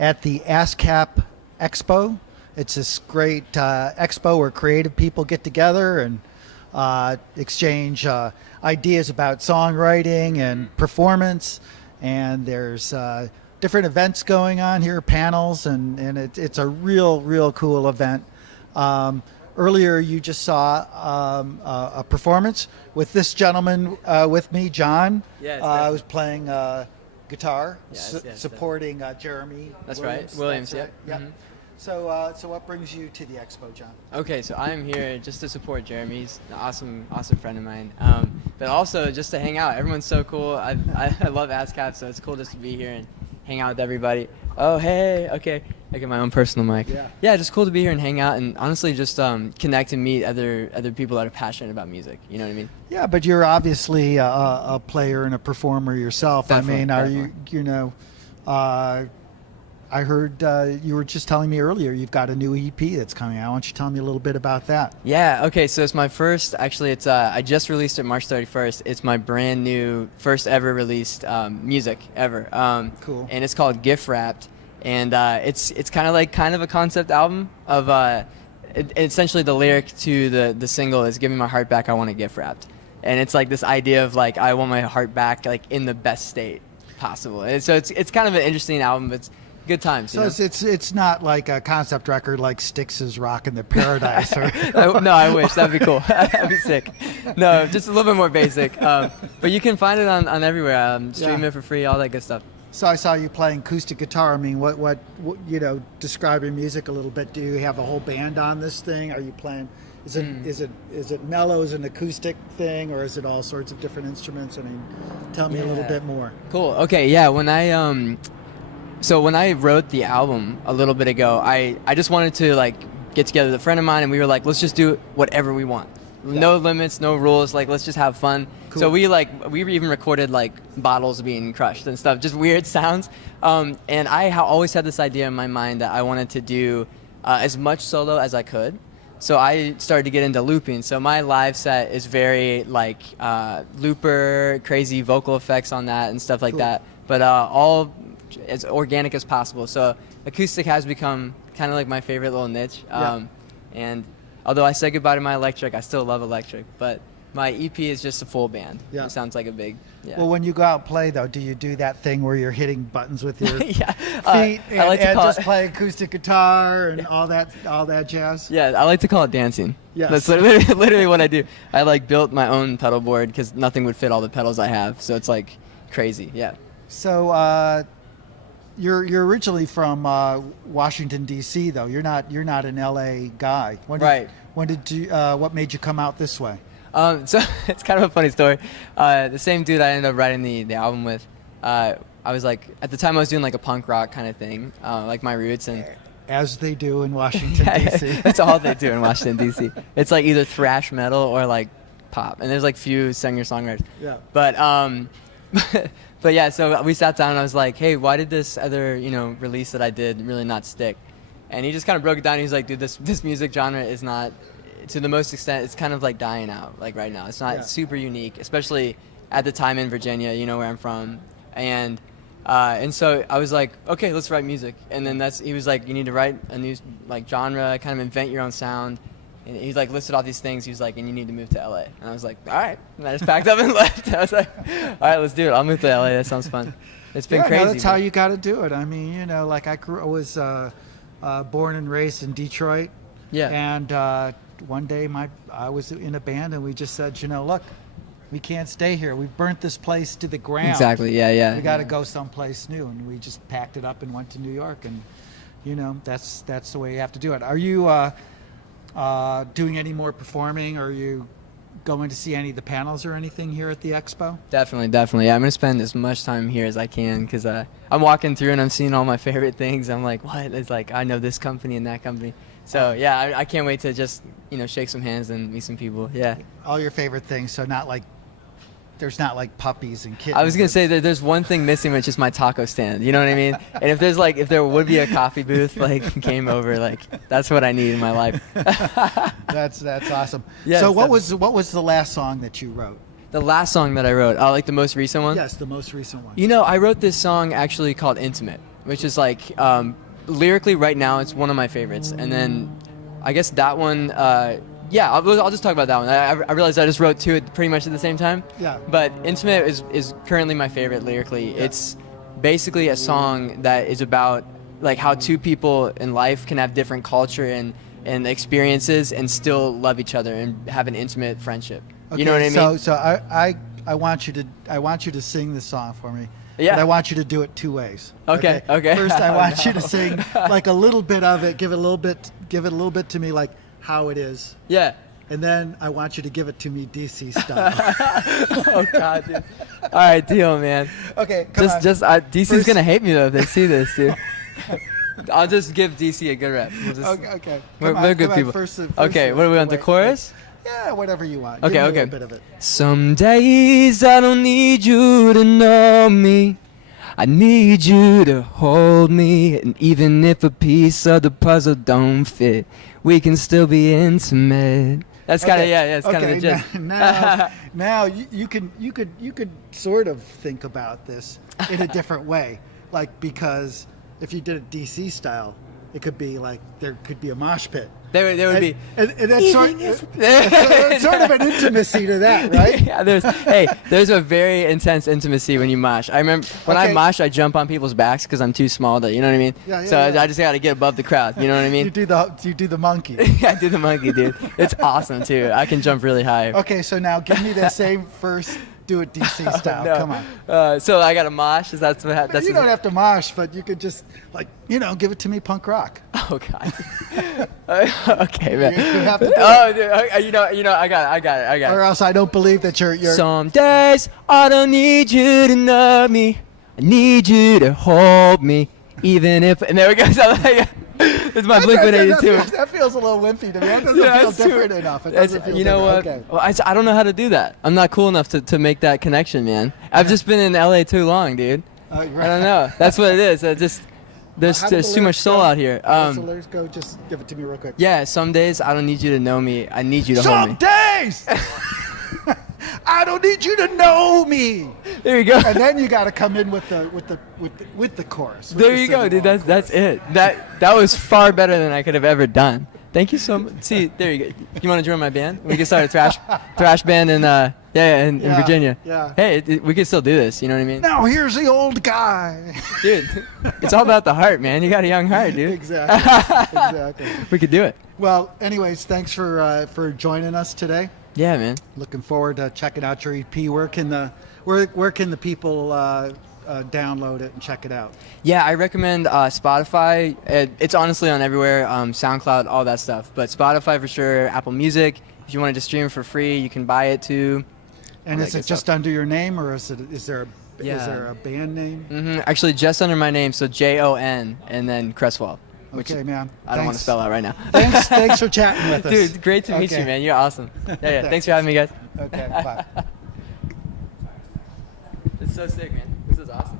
at the ASCAP Expo. It's this great expo where creative people get together and exchange ideas about songwriting and performance. And there's different events going on here, panels, and it's a real cool event. Earlier, you just saw a performance with this gentleman with me, John. Yes, I was playing guitar, yes, supporting Jeremy. That's Williams. right, Williams. That's Yep. right. Mm-hmm. So what brings you to the expo, John? Okay, so I'm here just to support Jeremy. He's an awesome friend of mine. But also just to hang out. Everyone's so cool. I love ASCAP, so it's cool just to be here and hang out with everybody. Oh, hey, okay. I get my own personal mic. Yeah, just cool to be here and hang out and honestly just connect and meet other people that are passionate about music. You know what I mean? Yeah, but you're obviously a player and a performer yourself. Definitely, I heard you were just telling me earlier you've got a new EP that's coming out. Why don't you tell me a little bit about that? Yeah, okay, so it's my first, actually it's, I just released it March 31st. It's my brand new, first ever released music ever. Cool. And it's called Gift Wrapped. And it's kind of a concept album of, essentially the lyric to the single is "Give me my heart back, I want it gift wrapped." And it's like this idea of like, I want my heart back like in the best state possible. And so it's kind of an interesting album, but it's good times. So it's not like a concept record like Styx's "Rockin' the Paradise." Or No, I wish. That'd be cool. That'd be sick. No, just a little bit more basic. But you can find it on everywhere. Stream it for free, all that good stuff. So I saw you playing acoustic guitar. I mean, what describe your music a little bit. Do you have a whole band on this thing? Are you playing? Is it mellow as an acoustic thing, or is it all sorts of different instruments? I mean, tell me a little bit more. Cool. Okay. Yeah. When I wrote the album a little bit ago, I just wanted to like get together with a friend of mine, and we were like, let's just do whatever we want. No limits, no rules. Like, let's just have fun. Cool. So we even recorded like bottles being crushed and stuff, just weird sounds. And I always had this idea in my mind that I wanted to do as much solo as I could. So I started to get into looping. So my live set is very like looper, crazy vocal effects on that and stuff like that. But all as organic as possible. So acoustic has become kind of like my favorite little niche. And although I said goodbye to my electric, I still love electric. But my EP is just a full band. Yeah. It sounds like a big, Well, when you go out and play, though, do you do that thing where you're hitting buttons with your feet I like to and call just play acoustic guitar and all that jazz? Yeah, I like to call it dancing. Yes. That's literally what I do. I like built my own pedal board because nothing would fit all the pedals I have. So it's like crazy, yeah. So you're originally from Washington, D.C., though. You're not an L.A. guy. What made you come out this way? So it's kind of a funny story. The same dude I ended up writing the album with, I was like, at the time I was doing like a punk rock kind of thing, like my roots. And as they do in Washington, D.C. That's all they do in Washington, D.C. It's like either thrash metal or like pop. And there's like few singer-songwriters. Yeah. But yeah, so we sat down and I was like, hey, why did this other, release that I did really not stick? And he just kind of broke it down. He was like, dude, this music genre is not, to the most extent, it's kind of like dying out, like right now. It's not super unique, especially at the time in Virginia, where I'm from. And so I was like, okay, let's write music. And then he was like, you need to write a new like genre, kind of invent your own sound. And he like listed all these things. He was like, and you need to move to LA. And I was like, all right. And I just packed up and left. I was like, all right, let's do it. I'll move to LA. That sounds fun. It's been crazy. No, that's how you got to do it. I mean, like I was born and raised in Detroit. Yeah. And one day I was in a band and we just said, look, we can't stay here. We've burnt this place to the ground. Exactly. Yeah. We got to go someplace new. And we just packed it up and went to New York. And that's the way you have to do it. Are you doing any more performing? Are you going to see any of the panels or anything here at the Expo? Definitely. Yeah, I'm going to spend as much time here as I can because I'm walking through and I'm seeing all my favorite things. I'm like, what? It's like, I know this company and that company. So, yeah, I can't wait to just, shake some hands and meet some people. Yeah. All your favorite things, so there's not like puppies and kittens. I was going to say that there's one thing missing, which is my taco stand. You know what I mean? And if there would be a coffee booth, like, came over, like, that's what I need in my life. That's awesome. Yes, so what was the last song that you wrote? The last song that I wrote, like the most recent one? Yes, the most recent one. I wrote this song actually called Intimate, which is like lyrically right now it's one of my favorites. And then I guess that one, yeah, I'll just talk about that one. I realized I just wrote two pretty much at the same time. Yeah. But Intimate is currently my favorite lyrically. Yeah. It's basically a song that is about like how two people in life can have different culture and experiences and still love each other and have an intimate friendship. Okay, You know what I mean? So I want you to sing this song for me. Yeah. But I want you to do it two ways. Okay. First, I want you to sing like a little bit of it. Give it a little bit to me, like how it is. Yeah. And then I want you to give it to me DC style. Oh God, dude. All right, deal, man. Okay, come on. DC's First- gonna hate me though if they see this, dude. I'll just give DC a good rep. We'll just, Okay. we're good people. Okay, what are we on, the chorus? Yeah, whatever you want. Okay, Give me okay. A little bit of it. Some days I don't need you to know me. I need you to hold me. And even if a piece of the puzzle don't fit, we can still be intimate. That's kind of it's kind of the gist. Now you could sort of think about this in a different way, like because if you did it DC style, it could be like there could be a mosh pit. There would be. And that's sort of an intimacy to that, right? Yeah, there's a very intense intimacy when you mosh. I remember when I mosh, I jump on people's backs because I'm too small to, you know what I mean? Yeah, so yeah. I just got to get above the crowd, you know what I mean? You do the monkey. I do the monkey, dude. It's awesome too. I can jump really high. Okay, so now give me that same first. Do it DC style. No. Come on. So I got to mosh. Is that what? That's You don't have to mosh, but you could just give it to me punk rock. Oh God. Okay, man. You have to do Oh, dude. You know. I got it. Or else I don't believe that you're. Some days I don't need you to know me. I need you to hold me, even if. And there we go. It's my Blink-182. That feels a little wimpy to me. That doesn't feel different enough. It doesn't feel you know what? different. Okay. Well, I don't know how to do that. I'm not cool enough to make that connection, man. I've just been in LA too long, dude. Right. I don't know. That's what it is. There's too much soul out here. So let's go. Just give it to me real quick. Yeah. Some days I don't need you to know me. I need you to hold Some me. days I don't need you to know me. There you go. And then you got to come in with the chorus. There you go, dude. That's it. That was far better than I could have ever done. Thank you so much. See, there you go. You want to join my band? We can start a thrash band in in Virginia. Yeah. Hey, we can still do this. You know what I mean? Now here's the old guy. Dude, it's all about the heart, man. You got a young heart, dude. Exactly. We could do it. Well, anyways, thanks for joining us today. Yeah, man. Looking forward to checking out your EP. Where can the people download it and check it out? Yeah, I recommend Spotify. It's honestly on everywhere, SoundCloud, all that stuff. But Spotify for sure, Apple Music. If you wanted to stream it for free, you can buy it too. And is it just under your name, or is there a band name? Mm-hmm. Actually, just under my name, so Jon and then Cresswell. Okay, man. I don't want to spell out right now. Thanks for chatting with us. Dude, great to meet you, man. You're awesome. Yeah. Thanks for having me, guys. Okay, bye. It's so sick, man. This is awesome.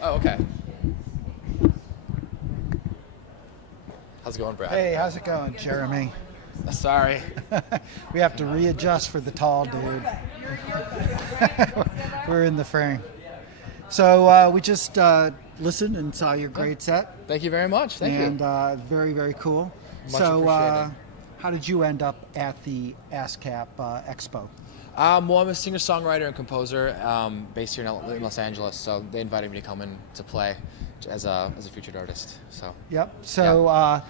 Oh, okay. How's it going, Brad? Hey, how's it going, Jeremy? Sorry. We have to readjust for the tall dude. We're in the frame. So we just listened and saw your great set. Thank you very much. Thank you. And very, very cool. Much appreciated. How did you end up at the ASCAP Expo? Well, I'm a singer-songwriter and composer based here in Los Angeles, so they invited me to come in to play as a featured artist. So. Yep. So yeah.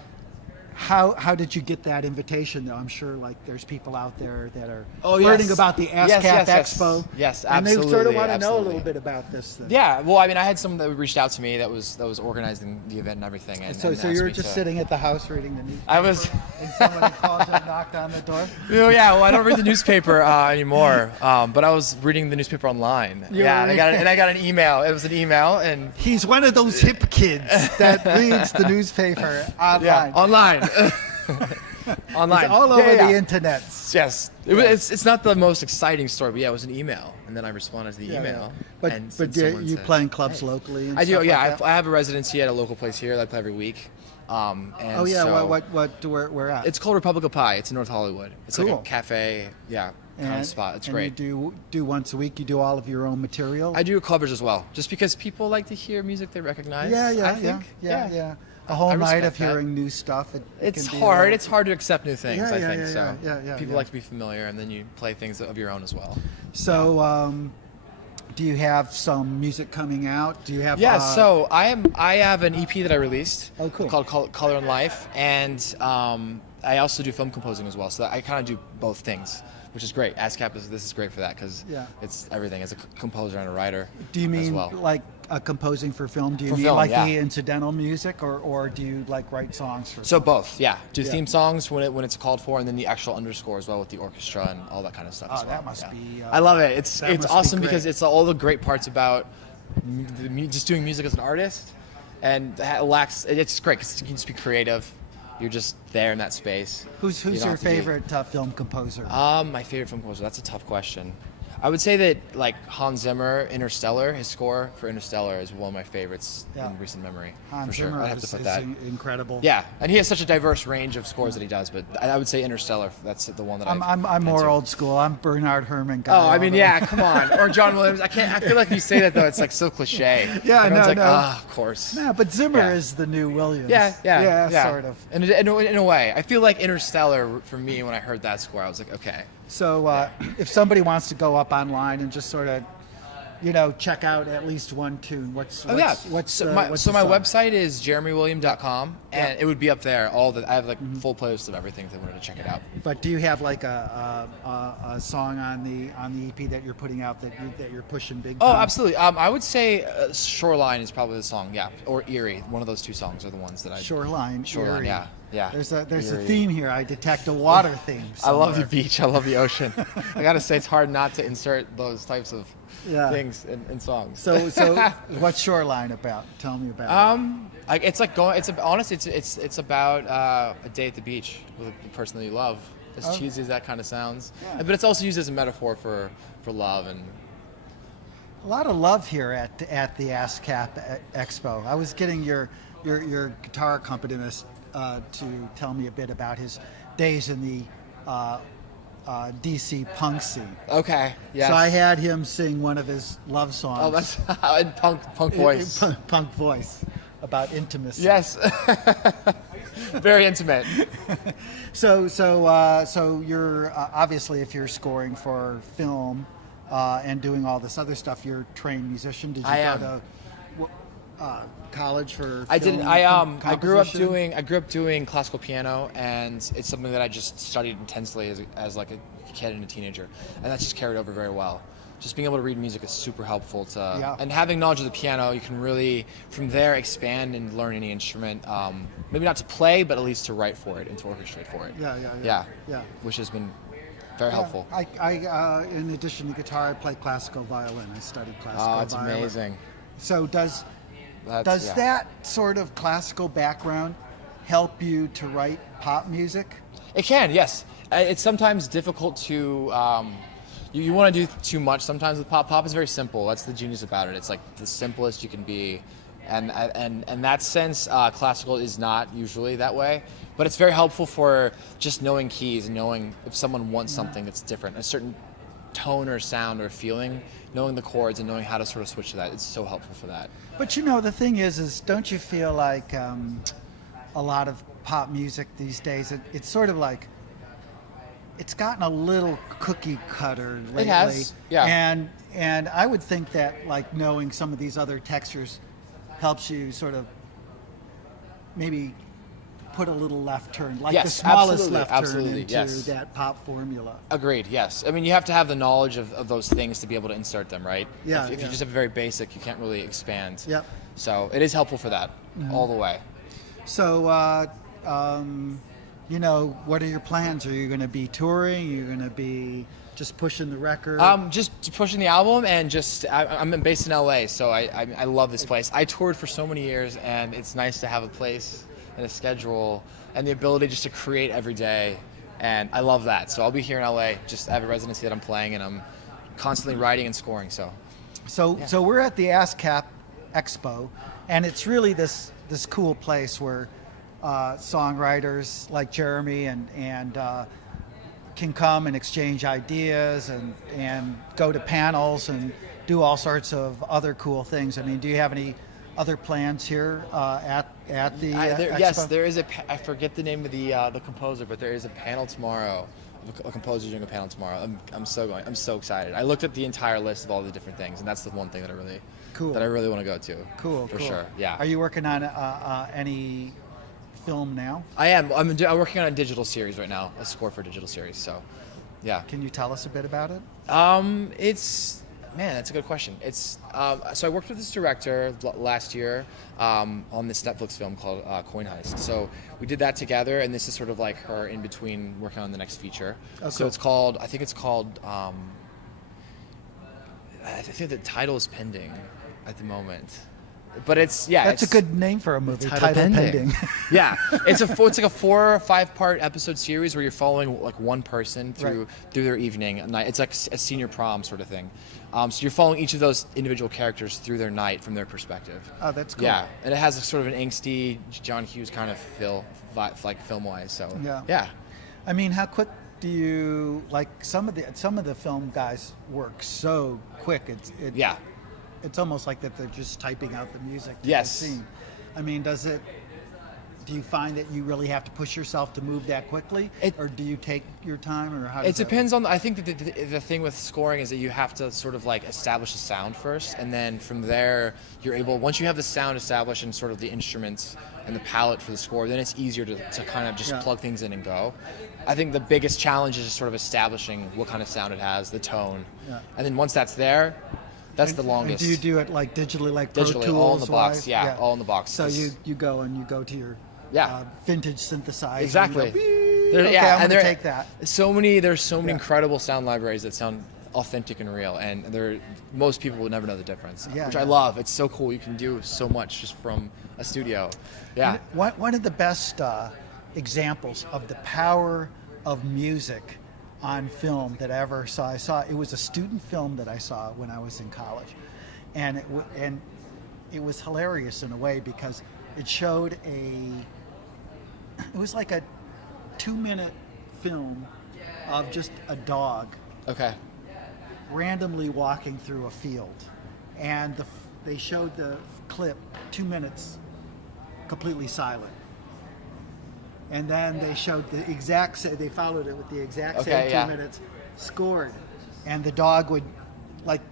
How did you get that invitation, though? I'm sure there's people out there that are yes. learning about the ASCAP Expo. Yes, and absolutely. they sort of want to know a absolutely. little bit about this thing. Yeah, well, I mean, I had someone that reached out to me that was organizing the event and everything. And, So and you asked were me just to- sitting at the house reading the newspaper. I was. And someone called and knocked on the door. Oh, yeah, well, I don't read the newspaper anymore, but I was reading the newspaper online. Yeah, and I got an email. It was an email, and He's one of those hip kids that reads the newspaper online. yeah, online. Online. It's all over Yeah, the yeah. internet. Yes, it's not the most exciting story, but yeah, it was an email, and then I responded to the email. But and you said, playing clubs "Hey." locally? And I do. stuff Yeah, like that? I have a residency at a local place here that I play every week. And Oh yeah, so where at? it's called Republic of Pie. It's in North Hollywood. It's like Cool. a cafe, kind of spot. It's and great. You do once a week. You do all of your own material. I do covers as well, just because people like to hear music they recognize. I think. Yeah. A whole I night respect of that. hearing new stuff. It's can be hard. a little- It's hard to accept new things. Yeah, I yeah, think yeah, so. yeah, People yeah. like to be familiar, and then you play things of your own as well. So, do you have some music coming out? Do you have? Yeah, so I have an EP that I released. Oh, cool. Called Color and Life, and I also do film composing as well. So I kind of do both things, which is great. ASCAP this is great for that because Yeah. it's everything as a composer and a writer. Do you as mean well. like composing for film? Do you For mean film, like yeah. the incidental music, or do you like write songs for? So film? both, yeah. Do Yeah. theme songs when it's called for, and then the actual underscore as well with the orchestra and all that kind of stuff. Oh, as well. that must yeah. be, I love it. It's that must be awesome great. because it's all the great parts about just doing music as an artist, and it lacks. It's great because you can just be creative. You're just there in that space. Who's You don't your have to be- favorite film composer? My favorite film composer. That's a tough question. I would say that like Hans Zimmer, Interstellar, his score for Interstellar is one of my favorites Yeah. in recent memory. Hans for sure. Zimmer I have to is put that. incredible. Yeah, and he has such a diverse range of scores that he does, but I would say Interstellar. That's the one that I'm more old school. I'm Bernard Herrmann guy. Oh, I mean, all the yeah, way. come on. Or John Williams. I can't. I feel like you say that though. It's like so cliche. Yeah, Everyone's no, like, no. ah, of course. No, but Zimmer Yeah. is the new Williams. Yeah, sort of. And in a way, I feel like Interstellar for me when I heard that score, I was like, okay. So if somebody wants to go up online and just sort of, check out at least one tune, what's Oh yeah. what's so the my song? website is jeremywilliam.com, and Yeah. it would be up there. I have like Mm-hmm. full playlist of everything if they wanted to check it out. But do you have like a song on the EP that you're putting out that you're pushing big? Oh, time? absolutely. I would say Shoreline is probably the song, yeah, or Erie. One of those two songs are the ones that I. Shoreline. Shoreline, Erie. yeah. There's a Erie. theme here. I detect a water theme. I love the somewhere. beach. I love the ocean. I gotta say, it's hard not to insert those types of Yeah. things in songs. So what's Shoreline about? Tell me about it. It's like going. Honestly, it's about a day at the beach with the person that you love. As Oh. cheesy as that kind of sounds, Yeah. but it's also used as a metaphor for love and. A lot of love here at the ASCAP Expo. I was getting your guitar accompanist to tell me a bit about his days in the DC punk scene. Okay. Yes. So I had him sing one of his love songs. Oh, that's in punk voice. Punk voice about intimacy. Yes. Very intimate. So you're obviously, if you're scoring for film and doing all this other stuff, you're a trained musician. Did you I go am. to college for? I didn't. film I grew up composition? doing classical piano, and it's something that I just studied intensely as like a kid and a teenager, and that's just carried over very well. Just being able to read music is super helpful and having knowledge of the piano, you can really from there expand and learn any instrument. Maybe not to play, but at least to write for it and to orchestrate for it. Yeah. Which has been very helpful. I in addition to guitar, I play classical violin. I studied classical Oh, it's violin. amazing. So does Yeah. that sort of classical background help you to write pop music? It can, yes. It's sometimes difficult to. You want to do too much sometimes with pop. Pop is very simple. That's the genius about it. It's like the simplest you can be, and in that sense, classical is not usually that way. But it's very helpful for just knowing keys and knowing if someone wants something that's different, a certain tone or sound or feeling, knowing the chords and knowing how to sort of switch to that. It's so helpful for that. But the thing is don't you feel like a lot of pop music these days, it's sort of like, it's gotten a little cookie cutter lately. It has, yeah. And I would think that like knowing some of these other textures helps you sort of maybe put a little left turn, like the Yes, smallest absolutely, left absolutely, turn into yes. that pop formula. Agreed, yes. I mean, you have to have the knowledge of those things to be able to insert them, right? Yeah, If yeah. you just have a very basic, you can't really expand. Yep. So it is helpful for that, all the way. So, what are your plans? Are you going to be touring? Are you going to be just pushing the record? Just pushing the album, and I'm based in LA, so I love this place. I toured for so many years, and it's nice to have a place and a schedule and the ability just to create every day. And I love that. So I'll be here in LA, just have a residency that I'm playing, and I'm constantly writing and scoring. So we're at the ASCAP Expo, and it's really this cool place where songwriters like Jeremy and can come and exchange ideas and go to panels and do all sorts of other cool things. I mean, do you have any other plans here at the Expo? Yes, there is I forget the name of the composer, but there is a panel tomorrow. A composer doing a panel tomorrow. I'm so excited. I looked at the entire list of all the different things, and that's the one thing that I really want to go to. Cool. For sure. Yeah. Are you working on any film now? I am. I'm working on a digital series right now, a score for a digital series. So, yeah. Can you tell us a bit about it? That's a good question. It's so I worked with this director last year on this Netflix film called Coin Heist. So we did that together, and this is sort of like her in between working on the next feature. Oh, so cool. it's called. I think it's called. I think the title is pending at the moment. But That's a good name for a movie. Title pending. Yeah, it's like a 4 or 5 part episode series where you're following like one person through their evening and night. It's like a senior prom sort of thing. So you're following each of those individual characters through their night from their perspective. Oh, that's cool. Yeah, and it has a sort of an angsty John Hughes kind of feel, like film wise. So yeah. I mean, how quick do you like some of the film guys work so quick? It's almost like that they're just typing out the music to the scene. I mean, do you find that you really have to push yourself to move that quickly, or do you take your time, or how does it depends on I think that the thing with scoring is that you have to sort of like establish a sound first, and then from there you're able, once you have the sound established and sort of the instruments and the palette for the score, then it's easier to kind of just plug things in and go. I think the biggest challenge is just sort of establishing what kind of sound it has, the tone, and then once that's there, that's the longest. And do you do it like digitally, like Pro Tools? All in the box, all in the box. So you go to your vintage synthesizer. Exactly. I'm going to take that. There's so many incredible sound libraries that sound authentic and real, and most people would never know the difference, which I love. It's so cool. You can do so much just from a studio. Yeah. And one of the best examples of the power of music on film that I ever saw. It was a student film that I saw when I was in college, and it was hilarious in a way because it showed it was like a 2-minute film of just a dog randomly walking through a field, and they showed the clip 2 minutes completely silent. And then they showed they followed it with the exact same 2 minutes, scored. And the dog would, like,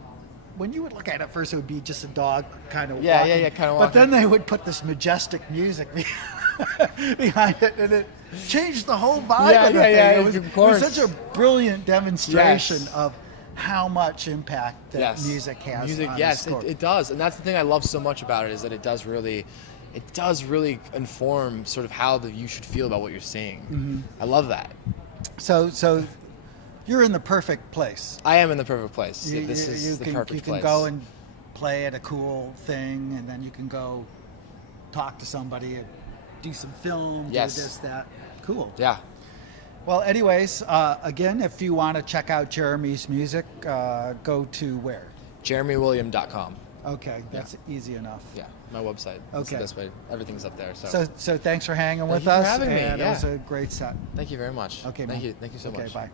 when you would look at it first, it would be just a dog kind of walking. Kind of walking. But then they would put this majestic music behind it, and it changed the whole vibe of the thing. It was such a brilliant demonstration of how much impact that music has on the score. It does. And that's the thing I love so much about it, is that it does really inform sort of how you should feel about what you're seeing. Mm-hmm. I love that. So you're in the perfect place. I am in the perfect place. This is the perfect place. You can go and play at a cool thing, and then you can go talk to somebody and do some film, do this, that. Cool. Yeah. Well, anyways, again, if you want to check out Jeremy's music, go to where? JeremyWilliam.com. Okay, that's easy enough. Yeah, my website. That's the best way. Everything's up there. So thanks for hanging with us. Thank you for having me. And it was a great set. Thank you very much. Okay, Thank you so much. Okay, bye.